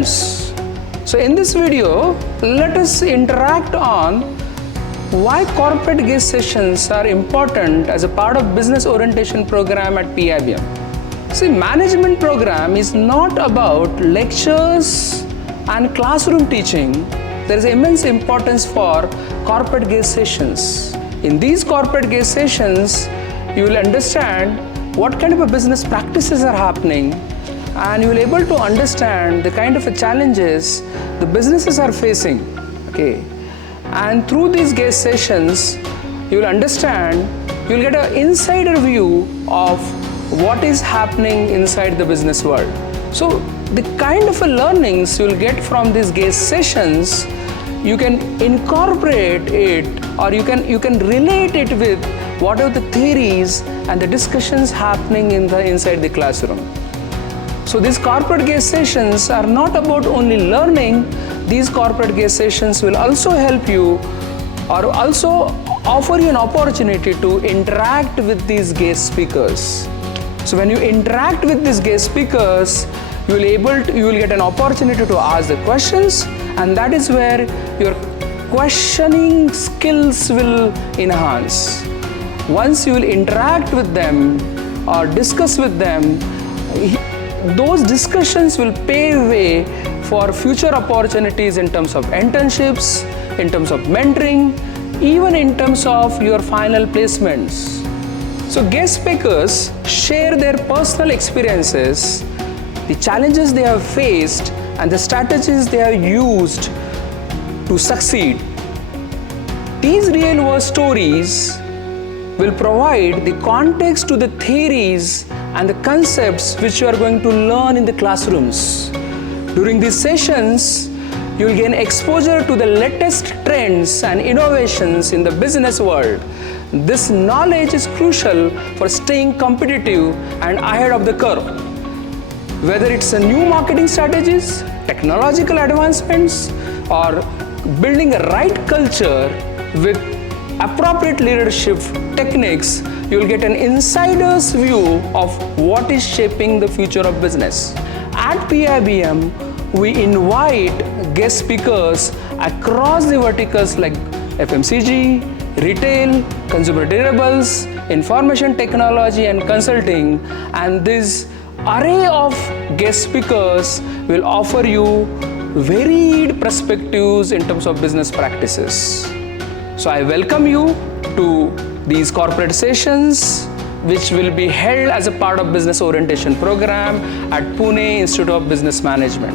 friends. So in this video, let us interact on why corporate guest sessions are important as a part of business orientation program at PIBM. See, management program is not about lectures and classroom teaching. There is immense importance for corporate guest sessions. In these corporate guest sessions, you will understand what kind of a business practices are happening, and you will be able to understand the kind of challenges the businesses are facing. Okay, and through these guest sessions, you will understand, you will get an insider view of what is happening inside the business world. So the kind of learnings you will get from these guest sessions, you can incorporate it, or you can relate it with whatever the theories and the discussions happening inside the classroom. So these corporate guest sessions are not about only learning. These corporate guest sessions will also help you, or also offer you an opportunity to interact with these guest speakers. So when you interact with these guest speakers, you will get an opportunity to ask the questions, and that is where your questioning skills will enhance. Once you will interact with them or discuss with them, those discussions will pave way for future opportunities in terms of internships, in terms of mentoring, even in terms of your final placements. So guest speakers share their personal experiences, the challenges they have faced, and the strategies they have used to succeed. These real world stories will provide the context to the theories and the concepts which you are going to learn in the classrooms. During these sessions, you will gain exposure to the latest trends and innovations in the business world. This knowledge is crucial for staying competitive and ahead of the curve. Whether it's a new marketing strategies, technological advancements, or building a right culture with appropriate leadership techniques, you will get an insider's view of what is shaping the future of business. At PIBM, we invite guest speakers across the verticals like FMCG, retail, consumer durables, information technology and consulting, and this array of guest speakers will offer you varied perspectives in terms of business practices. So I welcome you to these corporate sessions, which will be held as a part of business orientation program at Pune Institute of Business Management.